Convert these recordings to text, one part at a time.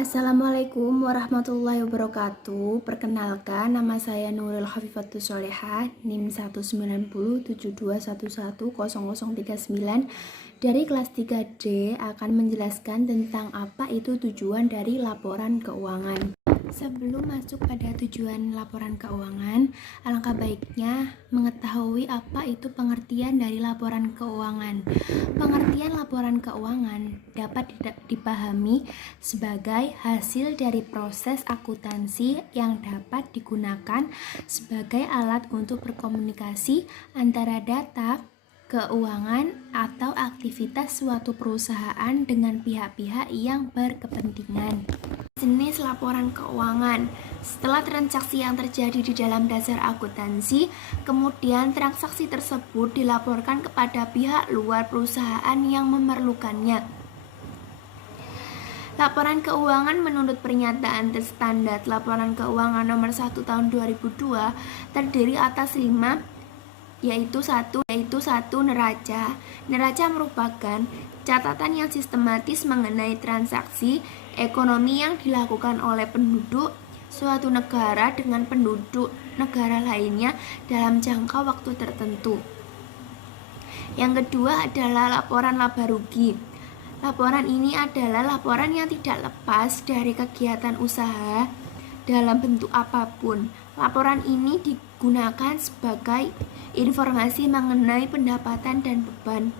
Assalamualaikum warahmatullahi wabarakatuh. Perkenalkan, nama saya Nurul Khafifatus Sholehah, NIM 19072110039 dari kelas 3D akan menjelaskan tentang apa itu tujuan dari laporan keuangan. Sebelum masuk pada tujuan laporan keuangan, alangkah baiknya mengetahui apa itu pengertian dari laporan keuangan. Pengertian laporan keuangan dapat dipahami sebagai hasil dari proses akuntansi yang dapat digunakan sebagai alat untuk berkomunikasi antara data keuangan atau aktivitas suatu perusahaan dengan pihak-pihak yang berkepentingan. Jenis laporan keuangan. Setelah transaksi yang terjadi di dalam dasar akuntansi, kemudian transaksi tersebut dilaporkan kepada pihak luar perusahaan yang memerlukannya. Laporan keuangan menurut pernyataan standar laporan keuangan nomor 1 tahun 2002 terdiri atas 5, yaitu satu neraca. Neraca merupakan catatan yang sistematis mengenai transaksi ekonomi yang dilakukan oleh penduduk suatu negara dengan penduduk negara lainnya dalam jangka waktu tertentu. Yang kedua adalah laporan laba rugi. Laporan ini adalah laporan yang tidak lepas dari kegiatan usaha dalam bentuk apapun. Laporan ini digunakan sebagai informasi mengenai pendapatan dan beban.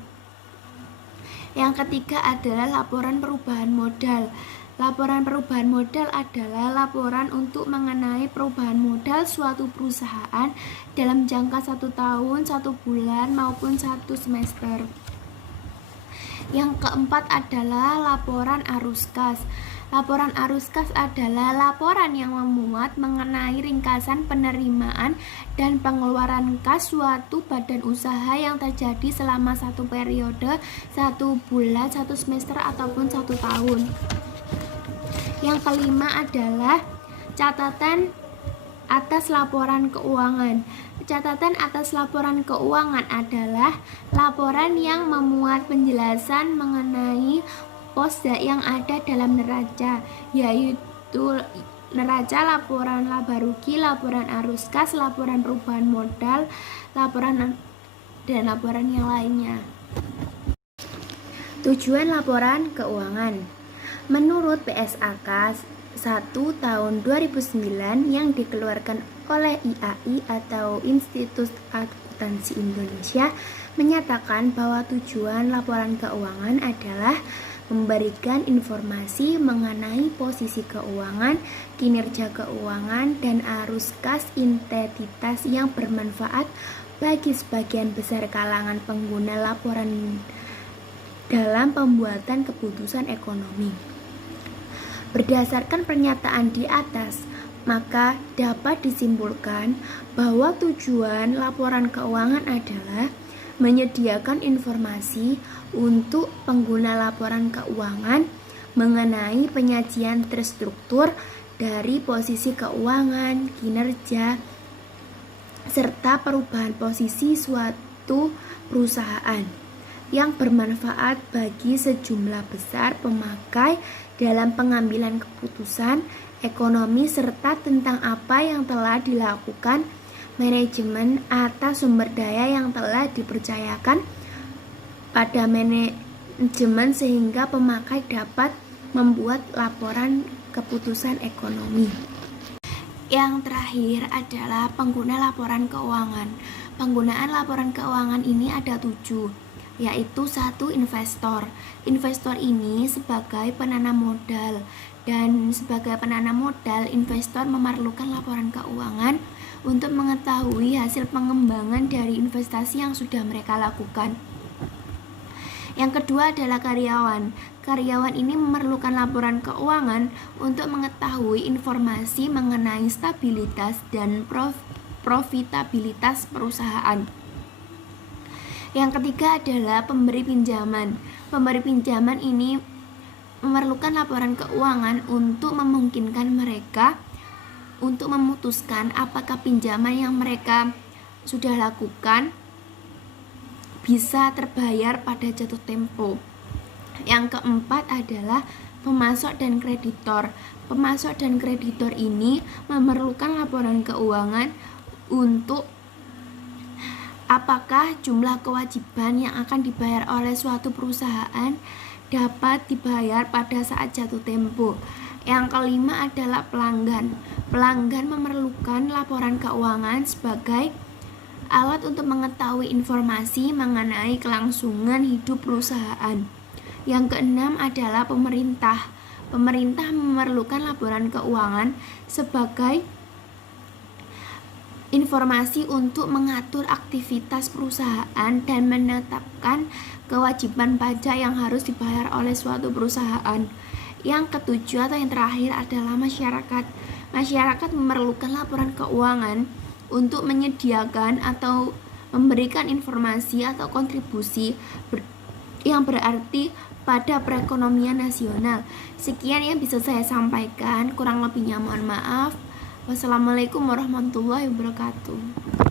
Yang ketiga adalah laporan perubahan modal. Laporan perubahan modal adalah laporan untuk mengenai perubahan modal suatu perusahaan dalam jangka 1 tahun, 1 bulan, maupun 1 semester. Yang keempat adalah laporan arus kas. Laporan arus kas adalah laporan yang memuat mengenai ringkasan penerimaan dan pengeluaran kas suatu badan usaha yang terjadi selama 1 periode, 1 bulan, 1 semester, ataupun 1 tahun. Yang kelima adalah catatan atas laporan keuangan. Catatan atas laporan keuangan adalah laporan yang memuat penjelasan mengenai pos yang ada dalam neraca, yaitu neraca, laporan laba rugi, laporan arus kas, laporan perubahan modal, laporan dan laporan yang lainnya. Tujuan laporan keuangan. Menurut PSAK 1 tahun 2009 yang dikeluarkan oleh IAI atau Institut Akuntansi Indonesia menyatakan bahwa tujuan laporan keuangan adalah memberikan informasi mengenai posisi keuangan, kinerja keuangan, dan arus kas entitas yang bermanfaat bagi sebagian besar kalangan pengguna laporan dalam pembuatan keputusan ekonomi. Berdasarkan pernyataan di atas, maka dapat disimpulkan bahwa tujuan laporan keuangan adalah menyediakan informasi untuk pengguna laporan keuangan mengenai penyajian terstruktur dari posisi keuangan, kinerja, serta perubahan posisi suatu perusahaan yang bermanfaat bagi sejumlah besar pemakai dalam pengambilan keputusan ekonomi serta tentang apa yang telah dilakukan manajemen atas sumber daya yang telah dipercayakan pada manajemen sehingga pemakai dapat membuat laporan keputusan ekonomi. Yang terakhir adalah pengguna laporan keuangan. Penggunaan laporan keuangan ini ada 7, yaitu 1. Investor. Investor ini sebagai penanam modal, dan sebagai penanam modal, investor memerlukan laporan keuangan untuk mengetahui hasil pengembangan dari investasi yang sudah mereka lakukan. Yang kedua adalah karyawan. Karyawan ini memerlukan laporan keuangan untuk mengetahui informasi mengenai stabilitas dan profitabilitas perusahaan. Yang ketiga adalah pemberi pinjaman. Pemberi pinjaman ini memerlukan laporan keuangan untuk memungkinkan mereka untuk memutuskan apakah pinjaman yang mereka sudah lakukan bisa terbayar pada jatuh tempo. Yang keempat adalah pemasok dan kreditor. Pemasok dan kreditor ini memerlukan laporan keuangan untuk apakah jumlah kewajiban yang akan dibayar oleh suatu perusahaan dapat dibayar pada saat jatuh tempo. Yang kelima adalah pelanggan. Pelanggan memerlukan laporan keuangan sebagai alat untuk mengetahui informasi mengenai kelangsungan hidup perusahaan. Yang keenam adalah pemerintah. Pemerintah memerlukan laporan keuangan sebagai informasi untuk mengatur aktivitas perusahaan dan menetapkan kewajiban pajak yang harus dibayar oleh suatu perusahaan. Yang ketujuh atau yang terakhir adalah masyarakat. Masyarakat memerlukan laporan keuangan untuk menyediakan atau memberikan informasi atau kontribusi yang berarti pada perekonomian nasional. Sekian yang bisa saya sampaikan, kurang lebihnya mohon maaf. Wassalamualaikum warahmatullahi wabarakatuh.